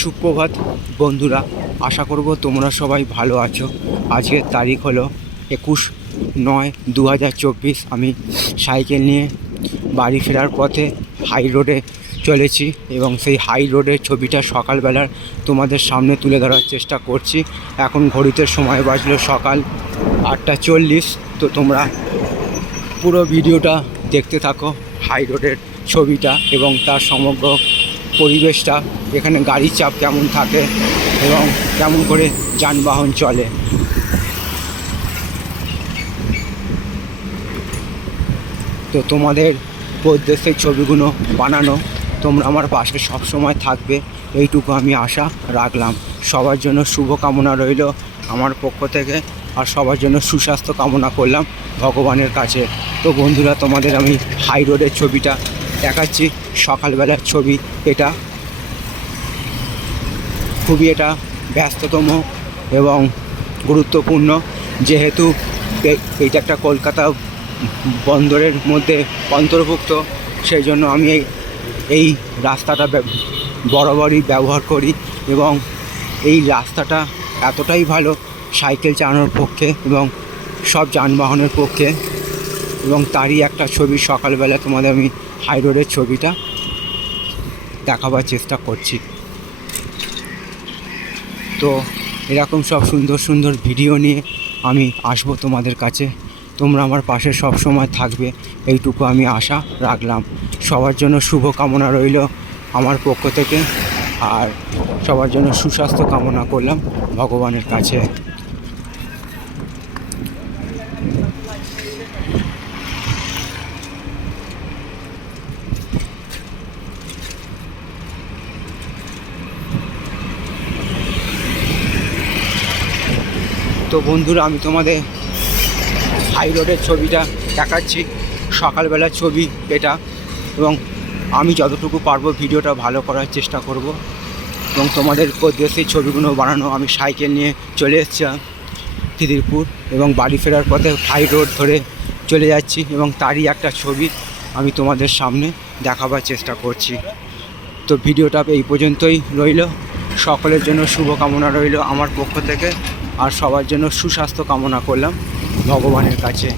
সুপ্রভাত, বন্ধুরা। আশা করব তোমরা সবাই ভালো আছো। আজকের তারিখ হলো একুশ নয় দু আমি সাইকেল নিয়ে বাড়ি ফেরার পথে হাই রোডে চলেছি এবং সেই হাই রোডের ছবিটা সকালবেলার তোমাদের সামনে তুলে ধরার চেষ্টা করছি। এখন ঘড়িতে সময় বাজলো সকাল আটটা চল্লিশ। তো তোমরা পুরো ভিডিওটা দেখতে থাকো হাই রোডের ছবিটা এবং তার সমগ্র পরিবেশটা, এখানে গাড়ির চাপ কেমন থাকে এবং কেমন করে যানবাহন চলে। তো তোমাদের উদ্দেশ্যে ছবিগুলো বানানো, তোমরা আমার পাশে সব সময় থাকবে, এইটুকু আমি আশা রাখলাম। সবার জন্য শুভ কামনা রইল আমার পক্ষ থেকে, আর সবার জন্য সুস্বাস্থ্য কামনা করলাম ভগবানের কাছে। তো বন্ধুরা, তোমাদের আমি হাই রোডের ছবিটা দেখাচ্ছি সকালবেলার ছবি এটা। খুবই এটা ব্যস্ততম এবং গুরুত্বপূর্ণ, যেহেতু এ- এইটা একটা কলকাতা বন্দরের মধ্যে অন্তর্ভুক্ত সেই জন্য আমি এই এই রাস্তাটা বরাবরই ব্যবহার করি এবং এই রাস্তাটা এতটাই ভালো সাইকেল চালানোর পক্ষে এবং সব যানবাহনের পক্ষে। এবং তারই একটা ছবি সকালবেলা তোমাদের আমি হাই রোডের ছবিটা দেখাবার চেষ্টা করছি। তো এরকম সব সুন্দর সুন্দর ভিডিও নিয়ে আমি আসব তোমাদের কাছে। তোমরা আমার পাশে সব সময় থাকবে। এইটুকু আমি আশা রাখলাম। সবার জন্য শুভ কামনা রইল আমার পক্ষ থেকে আর সবার জন্য সুস্বাস্থ্য কামনা করলাম ভগবানের কাছে। তো বন্ধুরা, আমি তোমাদের হাই রোডের ছবিটা দেখাচ্ছি। সকালবেলার ছবি এটা এবং আমি যতটুকু পারব ভিডিওটা ভালো করার চেষ্টা করব। এবং তোমাদের উদ্দেশ্যে ছবিগুলো বানানো, আমি সাইকেল নিয়ে চলে এসেছিলাম খিদিরপুর এবং বাড়ি ফেরার পথে হাই রোড ধরে চলে যাচ্ছি এবং তারই একটা ছবি আমি তোমাদের সামনে দেখাবার চেষ্টা করছি। তো ভিডিওটা এই পর্যন্তই রইল। সকলের জন্য শুভকামনা রইল আমার পক্ষ থেকে আর সবার জন্য সুস্বাস্থ্য কামনা করলাম ভগবানের কাছে।